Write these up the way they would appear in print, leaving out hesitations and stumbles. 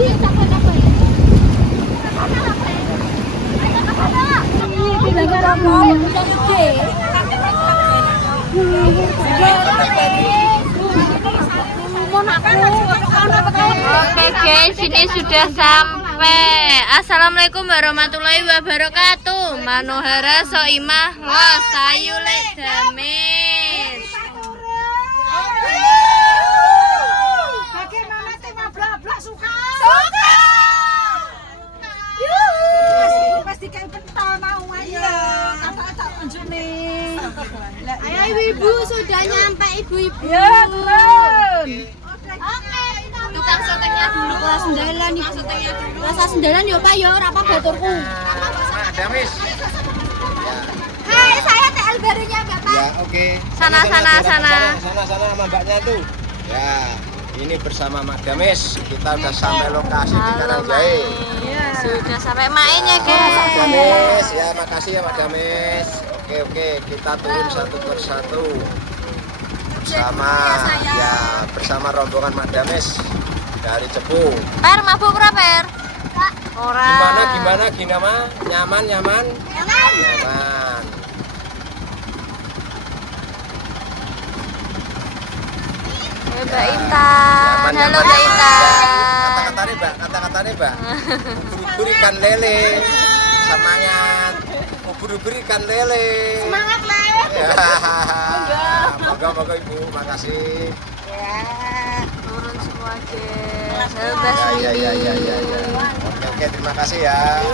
Oke guys, ini sudah sampai. Assalamualaikum warahmatullahi wabarakatuh. Manohara Soimah Los Sayule Damis. Bagaimana tema blak-blak suka? Pasti kayak pentol mau ayo. Kata-kata unjuk nih. Ayo ibu-ibu sudah nyampe ibu-ibu. Ya turun. Oke, tukang sotengnya dulu kelas 9 ibu. Kelas 9 yo Pak yo ora apa baturku. Damis. Hai, saya TL barunya Bapak. Ya, oke. Sana Sana sama mbaknya tuh. Ya, ini bersama Mak Damis. Kita udah sampai lokasi di Karangjae. Sudah sampai mainnya Mak guys. Damis, ya makasih ya Mak Damis. Oke, kita turun satu persatu. Bersama rombongan Mak Damis dari Cepu. Per mabuk ora Per? Ora. Gimana Nyaman? Nyaman. Mbak Intan. Halo Mbak Intan. Kata-katanya Mbak. Ubur-ubur ikan lele. Semangat. Ubur-ubur ikan lele. Semangat lah. Moga-moga Ibu, makasih. Ya, turun semua guys. Halo Mbak Ya. Swini. Oke, terima kasih ya.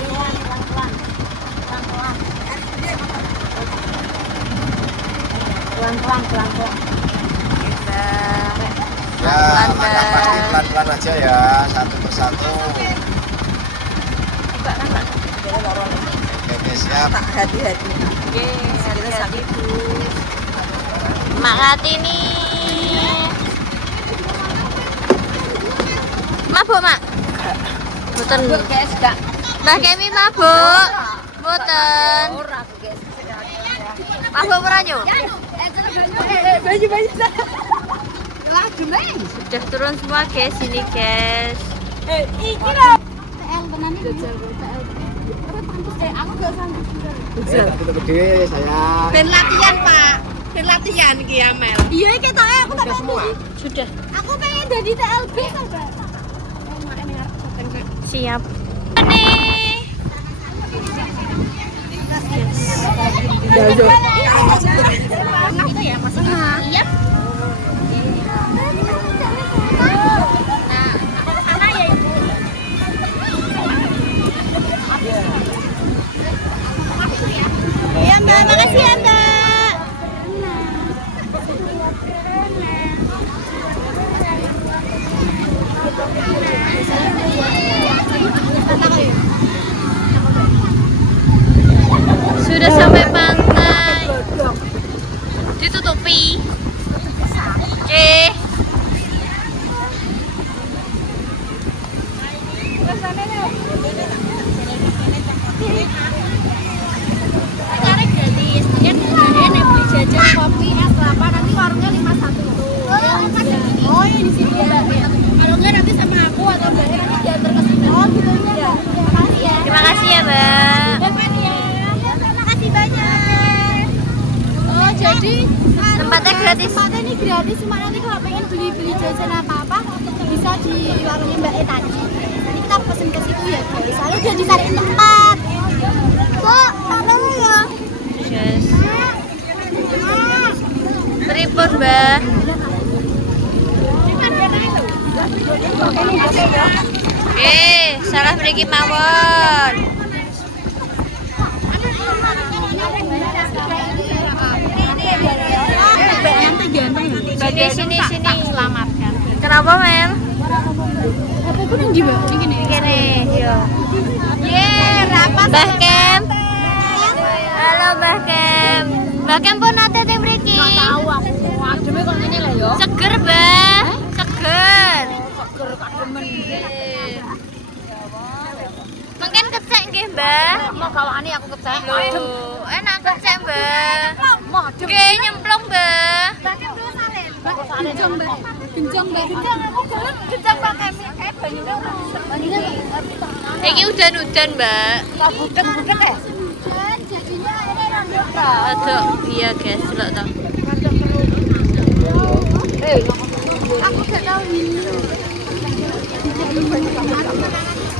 Pelan-pelan. Ya, maka pasti pelan-pelan aja ya, satu persatu. Oke, siap. Hati-hati. Oke, hati-hati Bu. Mak Kartini. Mabuk, Mak? Mboten. Guys, Kak. Mbah Kemi mabuk. Mboten. Mabuk ora nyu? Baju. Sudah turun semua guys ini guys. Iki lho. TL tenan iki. Aku gak sanggup. Gede, sayang. Ben latihan, Pak. Ben latihan iki ya, Mel. Iya, iki tok aku tak semua. Sudah. Aku pengen jadi TLB saja. Siap. Nih. Itu ya, Mas. Iya. Ya Mbak, makasih ya Mbak. Sudah sampai pantai. Ditutupi. Oke. Jajan kopi es kelapa nanti warungnya 51. Oh, iya di sini ya. Kalau enggak nanti sama aku atau Mbak nanti diantar ke sini. Oh, gitu ya. Makasih ya. Terima kasih ya Mbak. Terima kasih banyak. Oh, jadi Tempatnya gratis. Tempatnya ini gratis, cuma nanti kalau pengen beli jajan apa-apa bisa di warungnya Mbak tadi. Nanti kita pesen ke situ ya, guys. Soalnya udah dicariin tempat. Kok, tak tahu ya. Yes. Pripun Mbak? Salah mriki mawon. Sini. Selamatkan. Kenapa Mel? Apa pun yang di bawah ini Kene, yo. rapat. Mbah Kem. Halo Mbah Kem. Mbah Kem pun nate teng mriki. Tahu aku. Ademe kok ngene lho ya. Seger, Mbah. Seger. Seger kak demen. Mungkin kecek nggih, Mbah. Mau kawani aku kecek. Loh, enak kecek, Mbah. Mau adem. Nggih, nyemplung, Mbah. Bahkan dulu salin. Gencong, Mbak. Gencong, Mbak. Gencong aku jalan gencong pakai kayak banyune ora. udan-udan, Mbak. Tak budek-budek ya? Hujan, jadinya airnya rondok. Aduh, iya guys, delok ta. Aku gak tahu ini.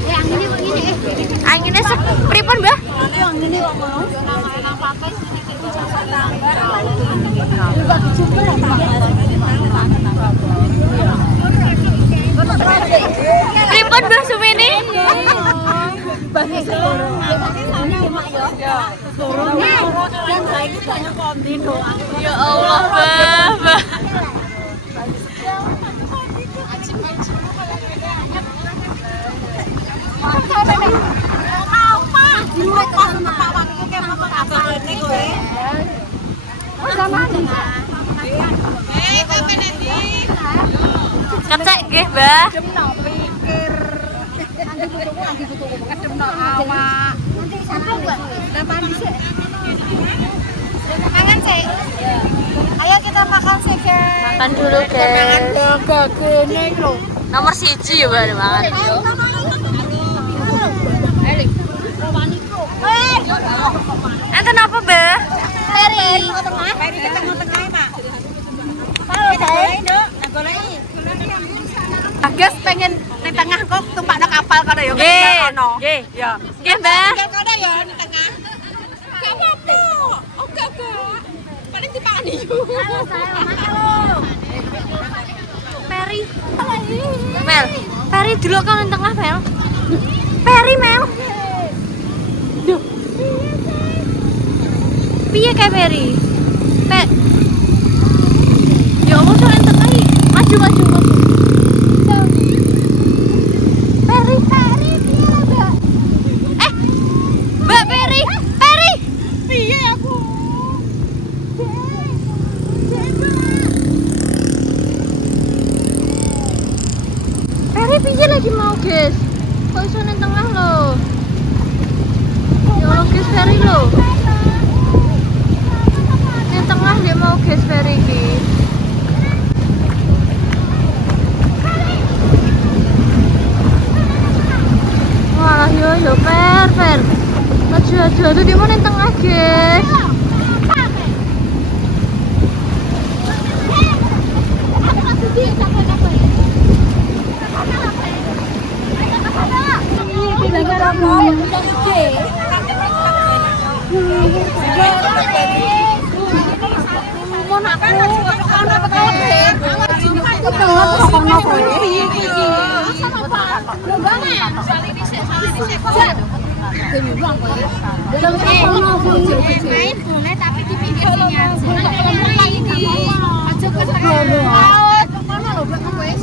Anginnya kok gini Anginnya sepripun, Mbak? Anginnya kok mau? Enak pakai sedikit juga dijumper ya, Pripun Mbak Sumini? Ya Allah, Mbak. Kecek nggih, Mbak. Makan sih. Ayo kita makan sih, guys. Makan dulu, guys. Nomor 1 ya, Mbak, makan. Enten apa, Mbak? Peri ke tengah-tengah, Pak. Agus pengen di tengah kok tumpak no kapal kada yo Nggih. kono. Nggih. Ya. Nggih, Mbak. Kada yo di tengah. Kamu apa? Oke. Paling dipakani yo. Halo, saya makan. Peri. Mel, Peri dulu kan nang tengah, Mel. Peri, Mel. Duh. Piye kae Peri? Ya Allah, sok nang tengah iki. Maju. Peri, piye lah, Mbak? Mbak Peri. Piye aku? Peri piye lagi mau, guys? Kok iso nang tengah lho? Ya Allah, guys, Peri lho. Nang tengah dia mau, guys, Peri iki. Walah yo Per. Maju tuh dia mau nang tengah, guys. Main boleh tapi di pinggir sini aja. Aja ke laut. Kono lho Mbak wis.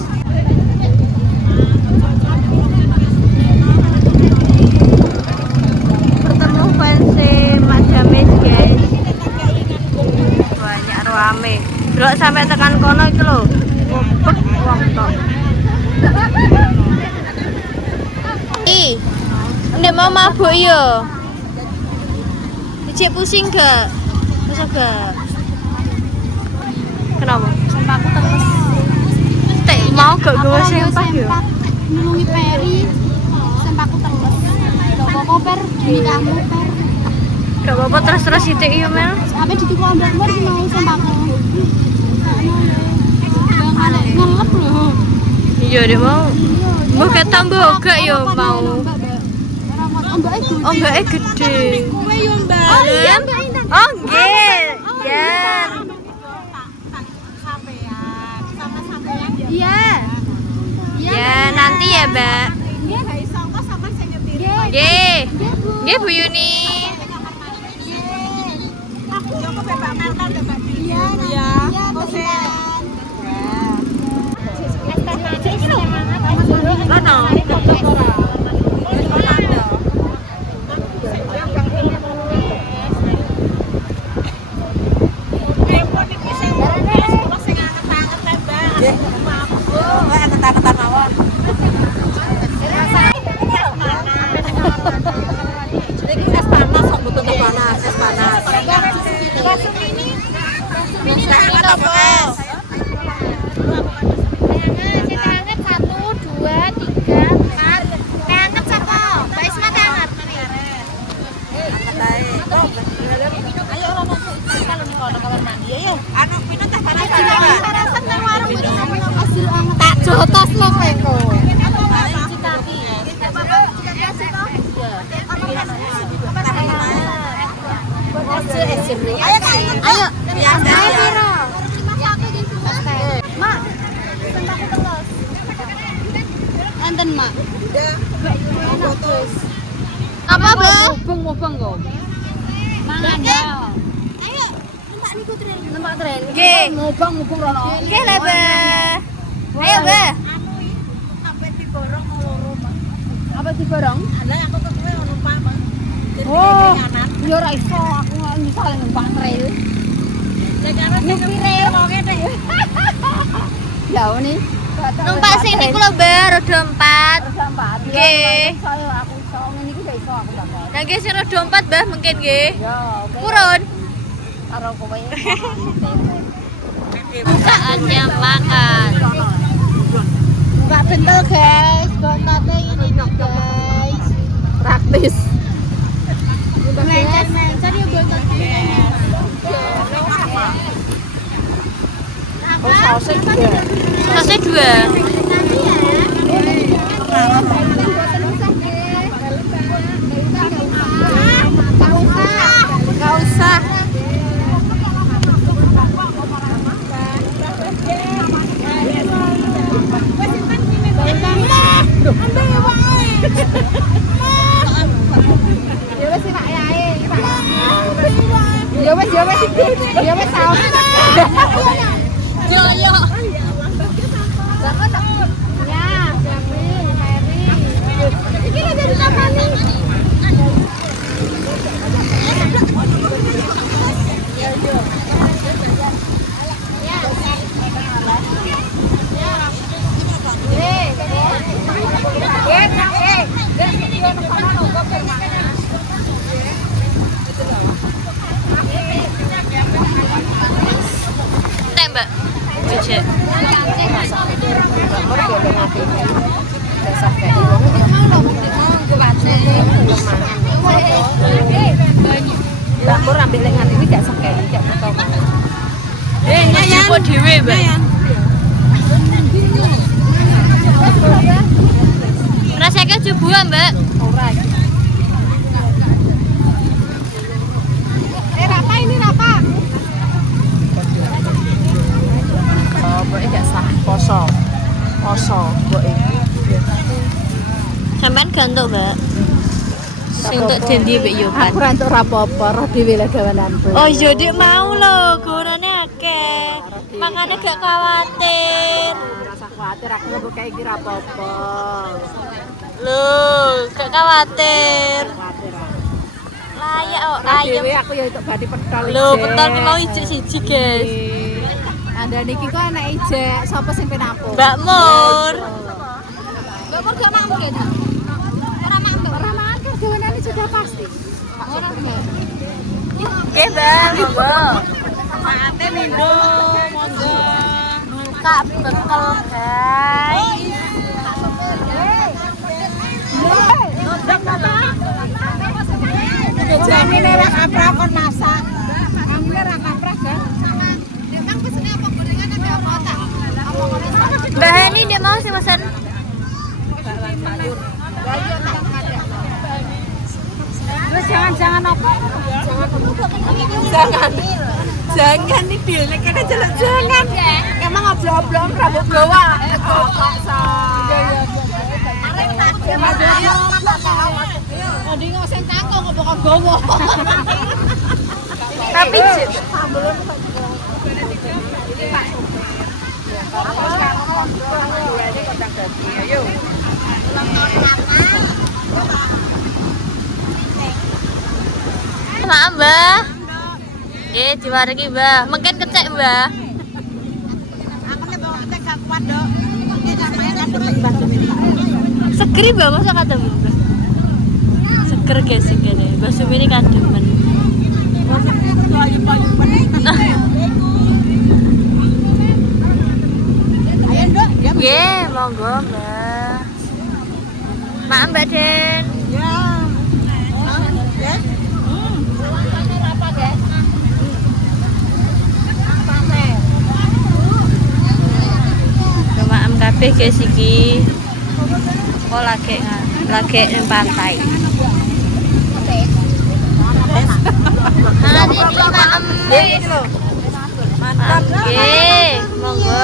Bertemu fans Mak Jamis, guys. Banyak rame. Delok sampai tekan kono iki lho. Ngopet wong tok. Ndek mau mabuk yo. Dicek pusing gak? Masa gak? Kenapa? Sempakku terus. Tek mau gak gue sempak yo? Nulungi Peri. Sempakku terus. Gak apa-apa Per, demi kamu Per. Gak apa-apa terus sitik yo Mel. Sampai dituku ambek mau sempakku. Jangan ngelep loh. Iya dek mau. Mbok ketambah gak yo mau. Oh mbaknya gede. Kowe yo Mbak. Oh iya. Oh nggih. Ya. Iya. Ya nanti ya Mbak. Nggih, gak iso kok sama sing nyetir. Nggih. Nggih Bu Yuni. Aku Joko bebak mantan Mbak. Iya. Iya. Oke. Es teh manis semangat. Ono. jero. Ayo. Ayo. Ya, piro? Mak. Sentak telus. Enten, Mak. Apa, Mbak? Mubeng kok. Mangan ya. Ayo, numpak niku tren. Numpak tren. Nggih. Mubeng rono. Nggih lah, Mbak. Ayo, Mbak. Sampai diborong loro, Pak. Apa diborong? Lah aku ke kowe numpak, Pak. Oh, ya ora iso aku misal numpak trail. Nek ana sing trail kok ngene. Ya ini. Numpak sing niku lho, Mbak, roda 4. Nggih. Saya aku iso ngene iki gak iso aku bakal. Lah nggih sing roda 4, Mbah, mungkin nggih. Ya, oke. Purun. Karo kowe. Saatnya makan. Enggak bentel, guys. Bokate ini guys. Praktis. Mencet ya bokate. Oh, sausnya 2. Sausnya 2. Enggak usah. Ya wes saus. Yo. Ya, Mary. Iki lho jadi apa nih? Nek, Mbak. Jejek. Mbak ambil lengan ini gak sakit, gak apa-apa. Jupuk dhewe, Mbak. Rasake jubuhan, Mbak. Ora. Rapa ini rapa? Oh, mbok gak sah poso. Poso mbok iki. Sampeyan gantuk, Mbak. Sing tok dendi mbek Yopan. Aku ora entuk rapopo, roh dhewe le gawananku. Oh iya, Dik mau lho, gunane akeh. Makane gak kuwatir. Ora usah kuwatir, aku mbok kae iki rapopo. Lho, gak kuwatir. Kuwatir. Layak kok Ayam. ayam. Dhewe aku ya entuk badi pentol. Lho, pentol ki mau ijek siji, guys. Anda niki kok anak ijek, sapa sing penampung? Mbak Mur. Mbak Mur gak mau gak? Ora mau. Ora mau kan gawanane sudah pasti. Ora enggak. Nggih, Mbak, monggo. Saate mindo, monggo. Buka bekel, guys. Jamine ra kaprah kon masak. Amine ra kaprah, Gan. Emang pesene apa gorengan ada apa tak? Apa gorengan? Mbak Hani dia mau sih pesan. Terus jangan apa? Jangan nih deal, nek kene jelek jangan. Emang oblong-oblong rambut gawa. Kok sa. Arek tak Adi ngosen cangkok kok kok gowo. Tapi jep. Maaf, Mbak. Diwaregi, Mbak. Mungkin kecek, Mbak. Aku nek bawa kecek gak kuat, Dok. Iki sampeyan kan Seger, Mbak, masa kata Mbak. Seger guys ini. Bakso ini kademen. Ayo, Dok. Nggih, monggo, Mbak. Maaf, Mbak Den. Ya. Ya. Apa, guys? Maaf kabeh guys iki. Kok lagi nang pantai. Oke. Nah, ini maem. Ini loh. Mantap. Nggih, monggo.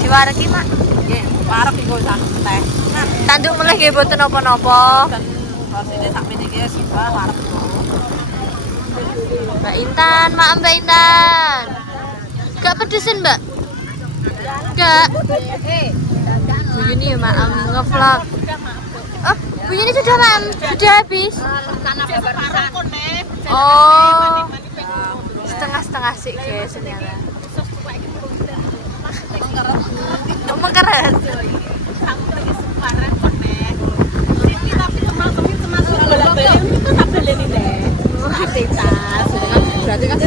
Diwareki, Mak. Nggih, parek iku sak teh. Tanduk mulih nggih boten napa-napa. Rasine sak meniki wis parek. Mbak Intan, maaf Mbak Intan. Gak pedesin, Mbak? Gak. Bu Yuni ya maaf ngevlog. Oh, Bu Yuni sudah maaf, sudah habis. Oh, setengah-setengah sih guys ternyata. Oh, mengkeret. Berarti kan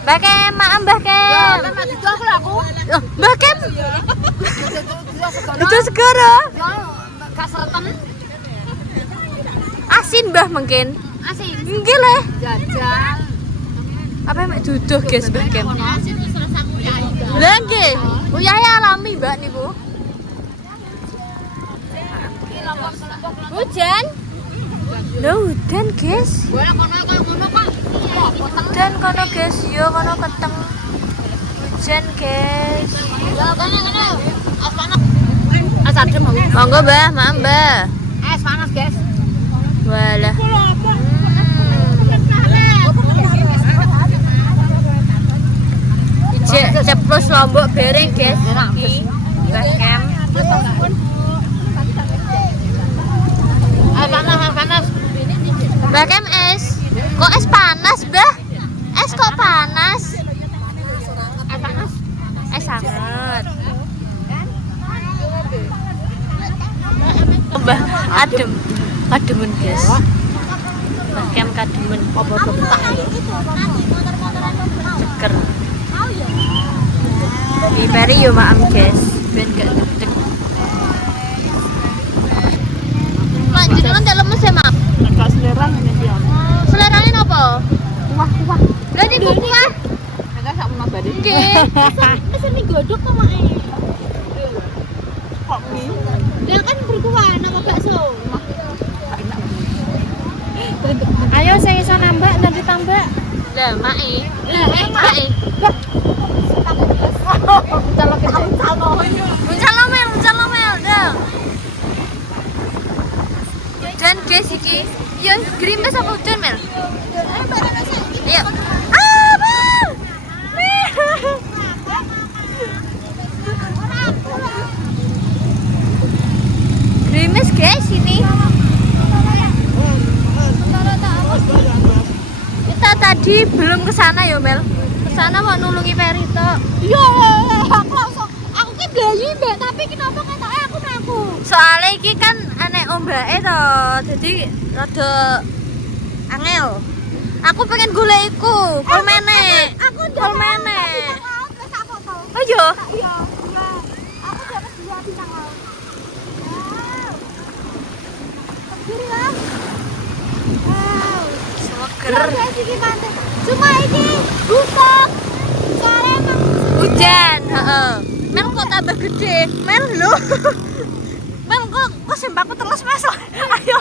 Mbak Kem, maaf Mbak Kem. Oh, Mbak Kem. Itu segera. Asin Mbah mungkin. Asin. Nggih leh. Jajal. Apa mek duduh guys Mbak Kem. Lah nggih. Uyahe alami Mbak niku. Hujan? Loh, hujan guys. Dan kono guys, yo kono keteng. Hujan guys. Monggo Mbah, maaf Mbah. Es panas, guys. Walah. Ijek ceplos Lombok bereng guys. Mbah Kem. Panas. Mbah Kem es. Kok es panas, Mbah? Es kok panas? Es sangat. Mbah adem. Kademen guys. Mbah Kem kademen. Apa betah. Seger. Di peri yo maam guys. Ben gak deg. Lanjutan ndak lemes ya, Mak? Agak seleran ini dia. Selerane napa? Kuah. Lah niku kuah. Agak sak menang badhe. Nggih. Pesen mie godhog kok mak. Kok mie? Lah kan berkuah nama bakso. Ayo saya iso nambah dan ditambah. Lah, Mai. Mai. Muncal lomel dong. Dan guys iki, yo grimes apa udan Mel? Ayo. Bang. Grimes guys ini. Kita tadi belum ke sana ya Mel. Ke sana mau nulungi Ferry tok. Iya, aku ki blayu Mbak, tapi kenapa ketoke aku mlaku? Soalnya iki kan anek ombake to, jadi rada angel. Aku pengen golek iku, kolmene. Aku Kolmene. wis tak foto. Oh iya. Iya. Aku dapat 2 bintang laut. Kiri ya. Wow. Seger. Iki pantai. Cuma iki butek. Sore emang Hujan, heeh. Mel kok tambah gede. Mel lho. Mel kok sembako terus masuk. Ayo.